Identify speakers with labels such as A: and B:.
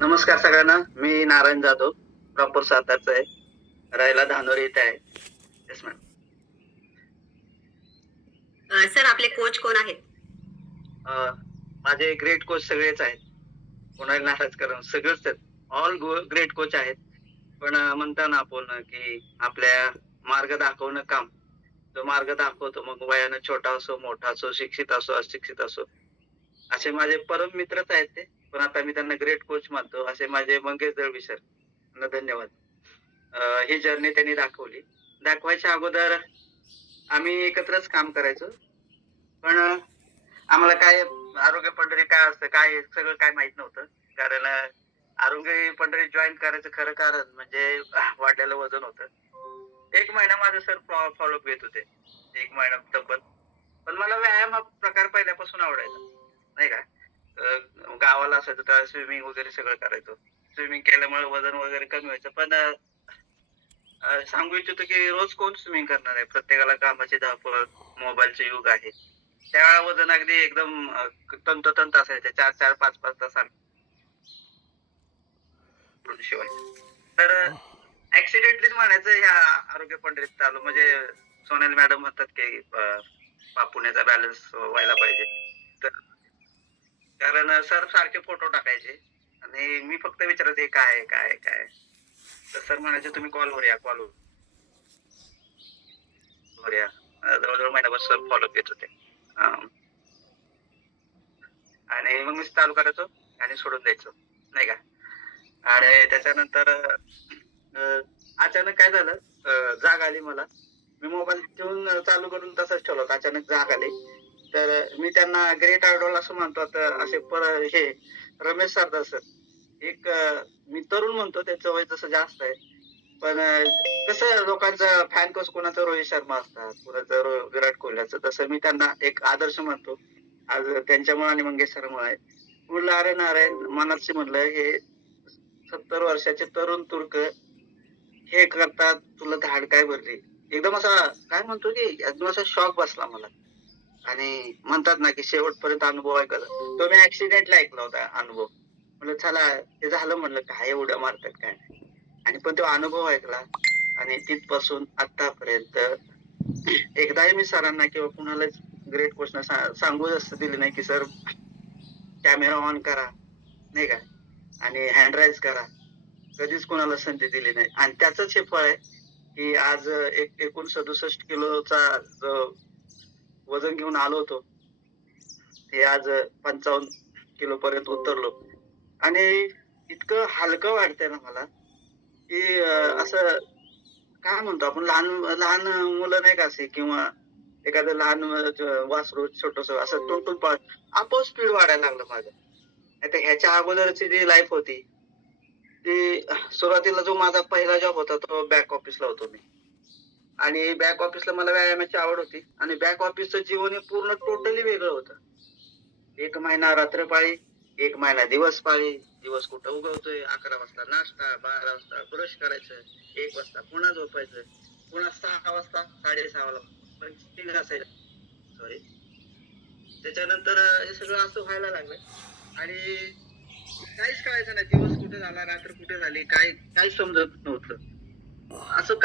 A: नमस्कार सगळ्यांना. मी नारायण जाधव प्रॉपर सातारचा आहे. राहायला धानोरी इथे आहे. येस मॅम
B: सर आपले कोच कोण आहेत?
A: माझे ग्रेट कोच सगळेच आहेत. कोणाला नाराज करून सगळेच आहेत. ऑल ग्रेट कोच आहेत. पण म्हणता ना आपण की आपल्या मार्ग दाखवणं काम. जो मार्ग दाखवतो मग वयानं छोटा असो मोठा असो शिक्षित असो अशिक्षित असो असे माझे परम मित्रच आहेत ते. पण आता मी त्यांना ग्रेट कोच मानतो. असे माझे मंगेश दळवी सर धन्यवाद. ही जर्नी त्यांनी दाखवली. दाखवायच्या अगोदर आम्ही एकत्रच काम करायचो. पण आम्हाला काय आरोग्य पंढरी काय असतं काय सगळं काय माहीत नव्हतं. कारण आरोग्य पंढरी जॉईन करायचं खरं कारण म्हणजे वाढलेलं वजन होतं. एक महिना माझं सर फॉलोअप घेत होते. एक महिना तब्बल. पण मला व्यायाम हा प्रकार पहिल्यापासून आवडायचा. नाही का? गावाला असायचं तर स्विमिंग वगैरे सगळं करायचो. स्विमिंग केल्यामुळे वजन वगैरे कमी व्हायचं. पण सांगू इच्छितो की रोज कोण स्विमिंग करणार आहे? प्रत्येकाला कामाची धावपळ मोबाईलचे युग आहे. त्या वजन अगदी एकदम तंतोतंत असायचे. चार चार पाच पाच तास शिवाय. तर ऍक्सिडेंटलीच म्हणायचं ह्या आरोग्य पंढरीत चालू. म्हणजे सोनल मॅडम म्हणतात की अं, बॅलन्स व्हायला पाहिजे. तर कारण सर सारखे फोटो टाकायचे. आणि मी फक्त विचारायचे काय काय काय? तर सर म्हणायचे तुम्ही कॉलवर या कॉलवर या. जवळजवळ महिनाभर सर फॉलो घेत होते. आणि मग मी चालू करायचो आणि सोडून द्यायचो. नाही का? आणि त्याच्यानंतर अचानक काय झालं? जाग आली मला. मी मोबाईल ठेवून चालू करून तसंच ठेवलं अचानक जाग आली. तर मी त्यांना ग्रेट आयडॉल असं म्हणतो तर असे पर हे रमेश सरदार सर एक मी तरुण म्हणतो त्यांचं वय तसं जास्त आहे. पण कसं लोकांचा फॅन कसं कोणाचं रोहित शर्मा असतात कोणाचं विराट कोहलीचं तसं मी त्यांना एक आदर्श मानतो आज त्यांच्यामुळे आणि मंगेशकरमुळे आहे. म्हणलं अरे नारायण मनातशी म्हणलं हे सत्तर वर्षाचे तरुण तुर्क हे करतात तुला धाड काय भरली? एकदम असा काय म्हणतो की एकदम असा शॉक बसला मला. आणि म्हणतात ना की शेवटपर्यंत अनुभव ऐकला तो मी ऍक्सिडेंटला ऐकला होता अनुभव. म्हणलं चला ते झालं म्हणलं काय एवढं मारतात काय? आणि पण तो अनुभव ऐकला. आणि तिथपासून आतापर्यंत एकदाही मी सरांना किंवा कुणालाच ग्रेट क्वेश्चन सांगू असं दिले नाही की सर कॅमेरा ऑन करा. नाही का? आणि हँड राईज करा. कधीच कोणाला संधी दिली नाही. आणि त्याच हे फळ आहे की आज एक एकूण सदुसष्ट किलोचा जो वजन घेऊन आलो होतो. ते आज पंचावन्न किलो पर्यंत उतरलो. आणि इतकं हलकं वाटतंय ना मला की असं काय म्हणतो आपण लहान लहान मुलं नाही का असे किंवा एखादं लहान वासरू छोटस असं टोटून पळ आपोआप स्पीड वाढायला लागलं माझं. आता ह्याच्या अगोदरची जी लाईफ होती ती सुरुवातीला जो माझा पहिला जॉब होता तो बॅक ऑफिसला होतो मी. आणि बॅक ऑफिसला मला व्यायामाची आवड होती. आणि बॅक ऑफिसचं जीवन हे पूर्ण टोटली वेगळं होतं. एक महिना रात्रपाळी एक महिना दिवस पाळी दिवस कुठं उगवतोय? अकरा वाजता नाश्ता बारा वाजता ब्रश करायचं एक वाजता पुन्हा झोपायचं पुन्हा सहा वाजता साडेसहाला पण असायचं सॉरी त्याच्यानंतर हे सगळं असं व्हायला लागलं. आणि काहीच कळायचं नाही दिवस कुठे झाला रात्र कुठे झाली काय काहीच समजत नव्हतं. असं